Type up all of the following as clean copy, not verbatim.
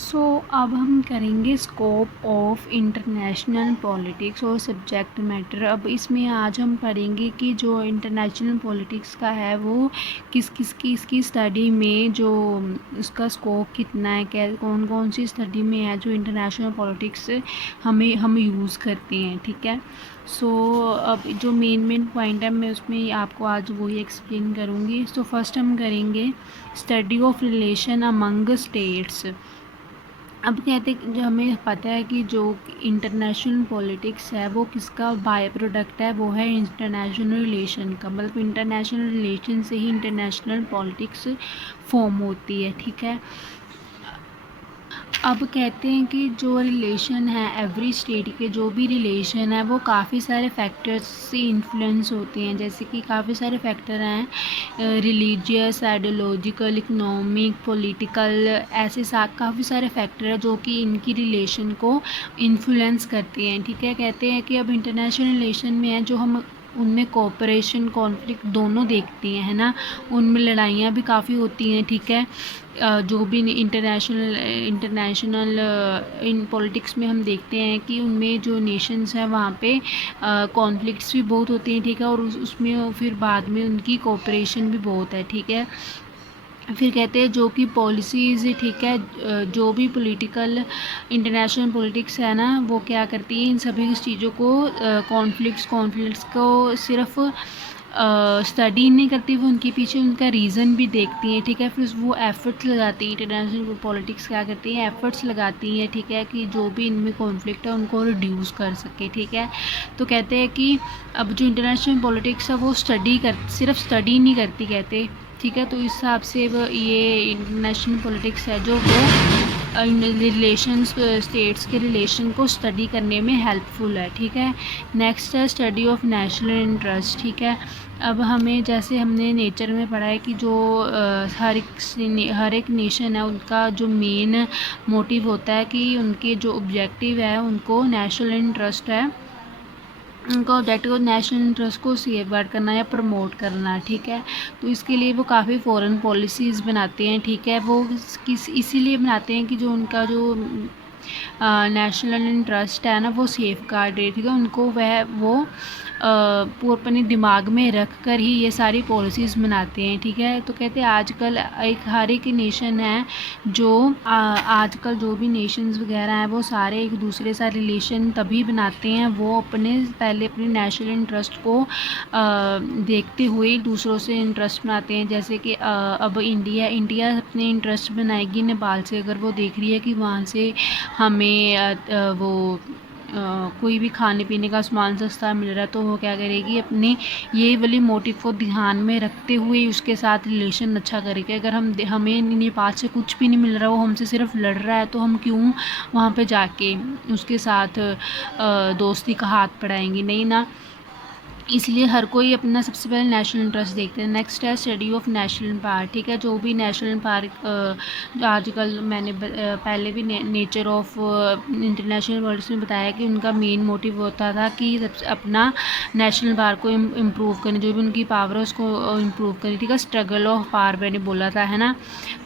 सो अब हम करेंगे स्कोप ऑफ इंटरनेशनल पॉलिटिक्स और सब्जेक्ट मैटर। अब इसमें आज हम पढ़ेंगे कि जो इंटरनेशनल पॉलिटिक्स का है वो किस किस की इसकी स्टडी में जो उसका स्कोप कितना है, क्या कौन कौन सी स्टडी में है जो इंटरनेशनल पॉलिटिक्स हम यूज़ करते हैं। ठीक है। सो अब जो मेन पॉइंट है मैं उसमें आपको आज वही एक्सप्लेन करूँगी। सो फर्स्ट हम करेंगे study of relation among states. अब कहते जो हमें पता है कि जो इंटरनेशनल पॉलिटिक्स है वो किसका बाय प्रोडक्ट है, वो है इंटरनेशनल रिलेशन का। मतलब इंटरनेशनल रिलेशन से ही इंटरनेशनल पॉलिटिक्स फॉर्म होती है। ठीक है। अब कहते हैं कि जो रिलेशन है एवरी स्टेट के जो भी रिलेशन है वो काफ़ी सारे फैक्टर्स से इन्फ्लुएंस होते हैं। जैसे कि काफ़ी सारे फैक्टर हैं, रिलीजियस, आइडियोलॉजिकल, इकोनॉमिक, पॉलिटिकल, ऐसे काफ़ी सारे फैक्टर हैं जो कि इनकी रिलेशन को इन्फ्लुएंस करते हैं। ठीक है। कहते हैं कि अब इंटरनेशनल रिलेशन में है जो हम उनमें कोऑपरेशन कॉन्फ्लिक्ट दोनों देखते हैं, है ना। उनमें लड़ाइयाँ भी काफ़ी होती हैं। ठीक है। जो भी इंटरनेशनल इन पॉलिटिक्स में हम देखते हैं कि उनमें जो नेशंस हैं वहाँ पे कॉन्फ्लिक्ट्स भी बहुत होते हैं। ठीक है। और उसमें फिर बाद में उनकी कोऑपरेशन भी बहुत है। ठीक है। फिर कहते हैं जो कि पॉलिसीज़, ठीक है, जो भी पॉलिटिकल इंटरनेशनल पॉलिटिक्स है ना वो क्या करती है इन सभी चीज़ों को कॉन्फ्लिक्ट्स को सिर्फ स्टडी नहीं करती, वो उनके पीछे उनका रीज़न भी देखती हैं। ठीक है। फिर वो एफ़र्ट्स लगाती हैं, इंटरनेशनल पॉलिटिक्स क्या करती हैं, एफ़र्ट्स लगाती हैं। ठीक है। कि जो भी इनमें कॉन्फ्लिक्ट है उनको रिड्यूस कर सके। ठीक है। तो कहते हैं कि अब जो इंटरनेशनल पॉलिटिक्स है वो सिर्फ स्टडी नहीं करती, कहते। ठीक है। तो इस हिसाब से वो ये इंटरनेशनल पॉलिटिक्स है जो वो रिलेशंस, स्टेट्स के रिलेशन को स्टडी करने में हेल्पफुल है। ठीक है। नेक्स्ट है स्टडी ऑफ नेशनल इंटरेस्ट। ठीक है। अब हमें जैसे हमने नेचर में पढ़ा है कि जो हर एक नेशन है उनका जो मेन मोटिव होता है कि उनके जो ऑब्जेक्टिव है उनको नेशनल इंटरेस्ट है, उनका ऑब्जेक्टिव नेशनल इंटरेस्ट को सेफगार्ड करना या प्रमोट करना। ठीक है। तो इसके लिए वो काफ़ी फॉरेन पॉलिसीज़ बनाते हैं। ठीक है। वो इसीलिए बनाते हैं कि जो उनका जो नेशनल इंटरेस्ट है ना वो सेफ गार्ड है। ठीक है। उनको वो अपने दिमाग में रख कर ही ये सारी पॉलिसीज़ बनाते हैं। ठीक है। तो कहते हैं आजकल हर एक नेशन है जो आजकल जो भी नेशंस वगैरह हैं वो सारे एक दूसरे से रिलेशन तभी बनाते हैं, वो पहले अपने नेशनल इंटरेस्ट को देखते हुए दूसरों से इंटरेस्ट बनाते हैं। जैसे कि अब इंडिया अपने इंटरेस्ट बनाएगी नेपाल से, अगर वो देख रही है कि वहाँ से हमें कोई भी खाने पीने का सामान सस्ता मिल रहा है तो वो क्या करेगी, अपने ये वाली मोटिव को ध्यान में रखते हुए उसके साथ रिलेशन अच्छा करेगी। अगर हमें नेपाल से कुछ भी नहीं मिल रहा, वो हमसे सिर्फ लड़ रहा है, तो हम क्यों वहाँ पे जाके उसके साथ दोस्ती का हाथ बढ़ाएंगे, नहीं ना। इसलिए हर कोई अपना सबसे पहले नेशनल इंटरेस्ट देखते हैं। नेक्स्ट है स्टडी ऑफ नेशनल पार्क। ठीक है। जो भी नेशनल पार्क आजकल मैंने पहले भी नेचर ऑफ इंटरनेशनल वर्ल्ड्स में बताया कि उनका मेन मोटिव होता था कि अपना नेशनल पार्क को इम्प्रूव करें, जो भी उनकी पावर है उसको इम्प्रूव करें। ठीक है। स्ट्रगल ऑफ पावर मैंने बोला था, है ना।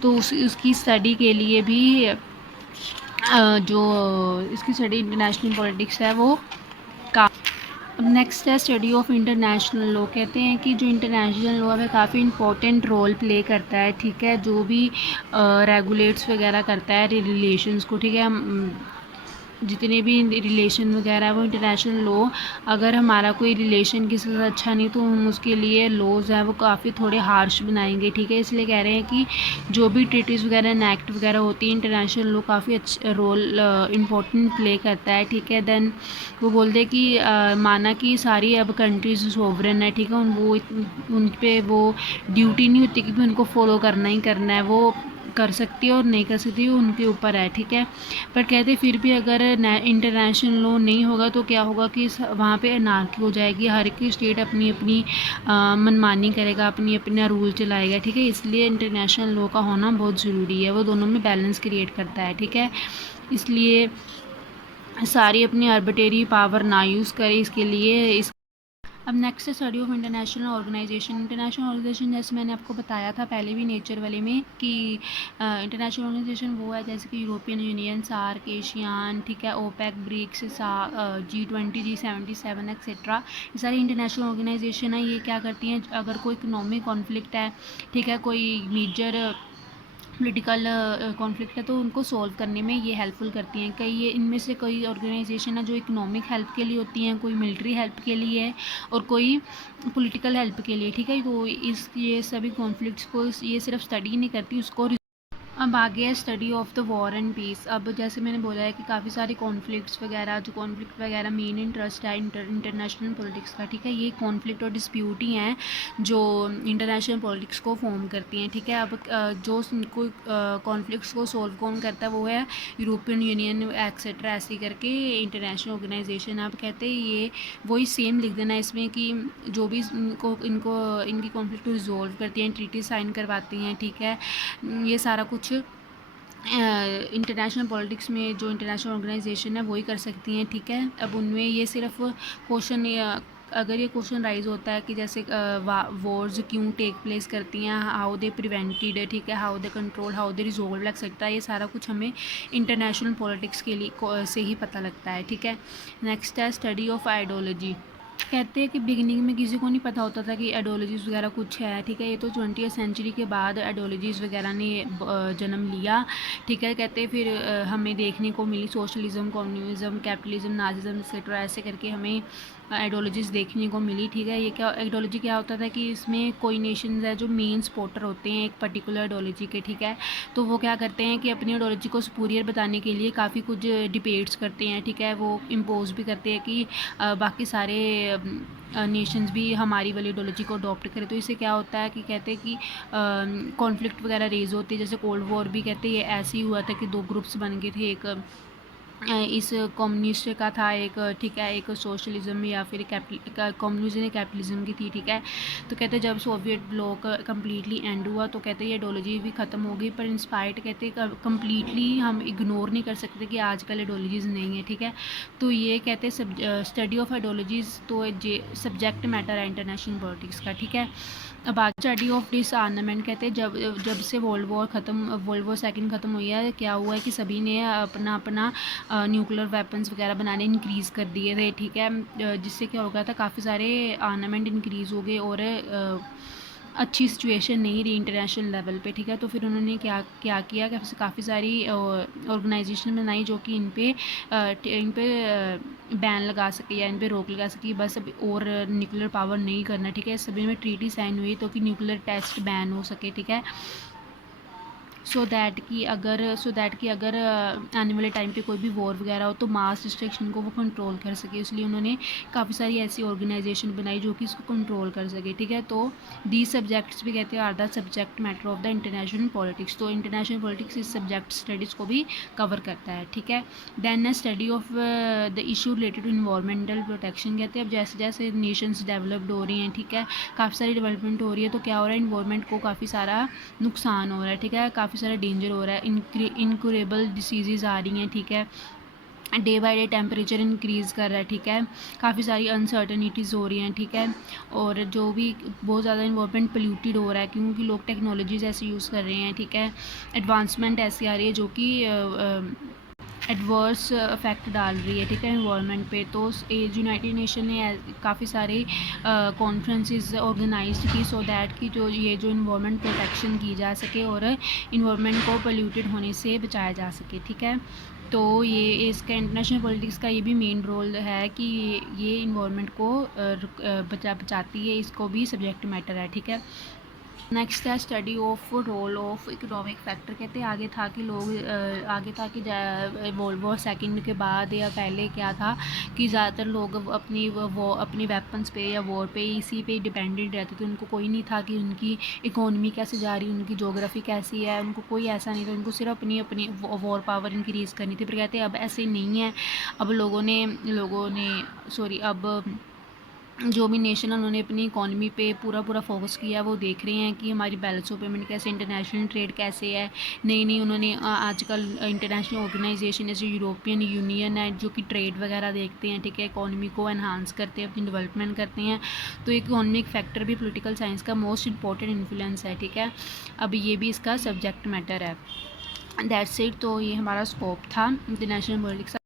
तो उसकी स्टडी के लिए भी जो इसकी स्टडी इंटरनेशनल पॉलिटिक्स है वो अब नेक्स्ट है स्टडी ऑफ इंटरनेशनल लॉ। कहते हैं कि जो इंटरनेशनल लॉ है काफ़ी इंपॉर्टेंट रोल प्ले करता है। ठीक है। जो भी रेगुलेट्स वगैरह करता है रिलेशंस को। ठीक है। जितने भी रिलेशन वगैरह है वो इंटरनेशनल लॉ, अगर हमारा कोई रिलेशन किसी से अच्छा नहीं तो हम उसके लिए लॉज हैं वो काफ़ी थोड़े हार्श बनाएंगे। ठीक है। इसलिए कह रहे हैं कि जो भी ट्रीटीज़ वगैरह एक्ट वगैरह होती है इंटरनेशनल लॉ काफ़ी अच्छा रोल इम्पोर्टेंट प्ले करता है। ठीक है। देन वो बोलते हैं कि माना कि सारी अब कंट्रीज सोवरेन है। ठीक है। उन पे वो ड्यूटी नहीं होती कि उनको फॉलो करना ही करना है, वो कर सकती है और नहीं कर सकती वो उनके ऊपर है। ठीक है। पर कहते फिर भी अगर इंटरनेशनल लॉ नहीं होगा तो क्या होगा कि वहाँ पे अनार्की हो जाएगी, हर एक स्टेट अपनी अपनी मनमानी करेगा, अपनी अपना रूल चलाएगा। ठीक है। इसलिए इंटरनेशनल लॉ का होना बहुत ज़रूरी है, वो दोनों में बैलेंस क्रिएट करता है। ठीक है। इसलिए सारी अपनी आर्बिट्रेरी पावर ना यूज़ करें, इसके लिए अब नेक्स्ट है study of international organisation. International organisation जैसे मैंने आपको बताया था पहले भी नेचर वाले में कि इंटरनेशनल ऑर्गेनाइजेशन वो है जैसे कि यूरोपियन यूनियन, सार्क, एशियान, ठीक है, OPEC, BRICS, G20, G77 etcetera. ये सारी इंटरनेशनल ऑर्गेनाइजेशन है। ये क्या करती हैं, अगर कोई इकोनॉमिक कॉन्फ्लिक्ट है, ठीक है, कोई मेजर पॉलिटिकल कॉन्फ्लिक्ट है, तो उनको सॉल्व करने में ये हेल्पफुल करती हैं। कई ये इनमें से कई ऑर्गेनाइजेशन है जो इकोनॉमिक हेल्प के लिए होती हैं, कोई मिलिट्री हेल्प के लिए है और कोई पॉलिटिकल हेल्प के लिए, ठीक है। तो ये सभी कॉन्फ्लिक्ट्स को ये सिर्फ स्टडी नहीं करती, उसको अब आगे है study of the war and peace. अब जैसे मैंने बोला है कि काफ़ी सारे कॉन्फ्लिक्ट्स वगैरह, जो कॉन्फ्लिक्ट वगैरह मेन इंटरेस्ट है इंटरनेशनल पॉलिटिक्स का, ठीक है। ये कॉन्फ्लिक्ट और डिस्प्यूट ही हैं जो इंटरनेशनल पॉलिटिक्स को फॉर्म करती हैं, ठीक है। अब जो कोई कॉन्फ्लिक्ट्स को सॉल्व कौन करता है वो है यूरोपियन यूनियन एक्सेट्रा, ऐसे करके इंटरनेशनल ऑर्गेनाइजेशन। आप कहते हैं ये वही सेम लिख देना इसमें कि जो भी इनकी कॉन्फ्लिक्ट को रिजोल्व करती हैं, ट्रीटी साइन करवाती हैं, ठीक है। ये सारा कुछ इंटरनेशनल पॉलिटिक्स में जो इंटरनेशनल ऑर्गेनाइजेशन है वही कर सकती हैं, ठीक है। अब उनमें ये सिर्फ क्वेश्चन, अगर ये क्वेश्चन राइज होता है कि जैसे वॉर्स क्यों टेक प्लेस करती हैं, हाउ दे प्रिवेंटेड, ठीक है, how they control, how they resolve लग सकता है, ये सारा कुछ हमें इंटरनेशनल पॉलिटिक्स के लिए से ही पता लगता है, ठीक है। नेक्स्ट है स्टडी ऑफ आइडियोलॉजी। कहते हैं कि बिगिनिंग में किसी को नहीं पता होता था कि आइडियोलॉजीज़ वगैरह कुछ है, ठीक है। ये तो 20वीं सेंचुरी के बाद आइडियोलॉजीज़ वगैरह ने जन्म लिया, ठीक है। कहते हैं फिर हमें देखने को मिली socialism, communism, capitalism, nazism etcetera, ऐसे करके हमें आइडियोलॉजीज़ देखने को मिली, ठीक है। ये क्या आइडियोलॉजी क्या होता था कि इसमें कोई नेशंस है जो मेन सपोर्टर होते हैं एक पर्टिकुलर आइडियोलॉजी के, ठीक है। तो वो क्या करते हैं कि अपनी आइडियोलॉजी को सुपीरियर बताने के लिए काफ़ी कुछ डिबेट्स करते हैं, ठीक है। वो इम्पोज भी करते हैं कि बाकी सारे नेशंस भी हमारी वाली आइडियोलॉजी को अडॉप्ट करें। तो इससे क्या होता है कि कहते हैं कि कॉन्फ्लिक्ट वगैरह रेज होती है, जैसे कोल्ड वॉर भी कहते हैं ये ऐसे ही हुआ था कि दो ग्रुप्स बन गए थे, एक इस कम्युनिस्ट का था एक, ठीक है, एक सोशलिज्म या फिर कम्युनिज्म कैपिटलिज्म की थी, ठीक है। तो कहते हैं जब सोवियत ब्लॉक कम्प्लीटली एंड हुआ तो कहते हैं ये आइडियोलॉजी भी ख़त्म हो गई, पर इंस्पायर्ड कहते हैं कम्प्लीटली हम इग्नोर नहीं कर सकते कि आजकल आइडियोलॉजीज़ नहीं है, ठीक है। तो ये कहते हैं स्टडी ऑफ आइडियोलॉजीज़ तो सब्जेक्ट मैटर है इंटरनेशनल पॉलिटिक्स का, ठीक है। अब आगे स्टडी ऑफ डिसआर्मामेंट। कहते हैं जब से वर्ल्ड वॉर सेकंड ख़त्म हुई है, क्या हुआ है कि सभी ने अपना अपना न्यूक्लियर वेपन्स वगैरह बनाने इंक्रीज़ कर दिए थे, ठीक है। जिससे क्या हो गया था, काफ़ी सारे आर्मामेंट इंक्रीज़ हो गए और अच्छी सिचुएशन नहीं रही इंटरनेशनल लेवल पे, ठीक है। तो फिर उन्होंने क्या क्या किया कि काफ़ी सारी ऑर्गेनाइजेशन बनाई जो कि इन पे बैन लगा सके या इन पे रोक लगा सके, बस अब और न्यूक्लियर पावर नहीं करना, ठीक है। सभी में ट्रीटी साइन हुई तो कि न्यूक्लियर टेस्ट बैन हो सके, ठीक है। सो दैट कि अगर आने वाले टाइम पे कोई भी वॉर वगैरह हो तो मास डिस्ट्रक्शन को वो कंट्रोल कर सके, इसलिए उन्होंने काफ़ी सारी ऐसी ऑर्गेनाइजेशन बनाई जो कि इसको कंट्रोल कर सके, ठीक है। तो दी सब्जेक्ट्स भी कहते हैं are the subject matter of the international politics. तो इंटरनेशनल पॉलिटिक्स इस सब्जेक्ट स्टडीज़ को भी कवर करता है, ठीक है। Then study of the issue related to environmental protection. कहते हैं अब जैसे जैसे नेशंस डेवलप्ड हो रही हैं, ठीक है, काफ़ी सारी डेवलपमेंट हो रही है, तो क्या हो रहा है, इन्वायरमेंट को काफ़ी सारा नुकसान हो रहा है, ठीक है, काफ़ी सारा डेंजर हो रहा है, इनक्यूरेबल डिसीज़ आ रही हैं, ठीक है। Day by day temperature increase कर रहा है, ठीक है। काफ़ी सारी अनसर्टनिटीज़ हो रही हैं, ठीक है। और जो भी बहुत ज़्यादा इन्वायरमेंट पोल्यूटेड हो रहा है क्योंकि लोग टेक्नोलॉजीज़ ऐसे यूज़ कर रहे हैं, ठीक है। एडवांसमेंट ऐसी आ रही है जो कि एडवर्स इफेक्ट डाल रही है, ठीक है, इन्वायरमेंट पे। तो यूनाइटेड नेशन ने काफ़ी सारे कॉन्फ्रेंसेस ऑर्गेनाइज की सो दैट कि जो इन्वायरमेंट प्रोटेक्शन की जा सके और इन्वायरमेंट को पोल्यूटेड होने से बचाया जा सके, ठीक है। तो ये इसका इंटरनेशनल पॉलिटिक्स का ये भी मेन रोल है कि ये इन्वायरमेंट को बचाती है, इसको भी सब्जेक्ट मैटर है, ठीक है। नेक्स्ट है study of role of economic factor. कहते हैं आगे था कि वर्ल्ड वॉर सेकंड के बाद या पहले क्या था कि ज़्यादातर लोग अपनी वेपन्स पे या वॉर पे इसी पे डिपेंडेंट रहते थे। उनको कोई नहीं था कि उनकी इकोनॉमी कैसे जा रही है, उनकी जोग्राफ़ी कैसी है, उनको कोई ऐसा नहीं था, उनको सिर्फ अपनी अपनी वॉर पावर इंक्रीज़ करनी थी। पर कहते हैं अब ऐसे नहीं है, अब अब जो भी नेशन है उन्होंने अपनी इकॉनमी पे पूरा फोकस किया है, वो देख रहे हैं कि हमारी बैलेंस ऑफ पेमेंट कैसे, इंटरनेशनल ट्रेड कैसे है। नई नई उन्होंने आजकल इंटरनेशनल ऑर्गेनाइजेशन जैसे यूरोपियन यूनियन है जो कि ट्रेड वगैरह देखते हैं, ठीक है, इकॉनमी को एनहांस करते हैं, अपनी डेवलपमेंट करते हैं। तो इकोनॉमिक फैक्टर भी पॉलिटिकल साइंस का मोस्ट इंपॉर्टेंट इन्फ्लुएंस है, ठीक है। अब ये भी इसका सब्जेक्ट मैटर है। That's it. तो ये हमारा स्कोप था इंटरनेशनल पॉलिटिक्स।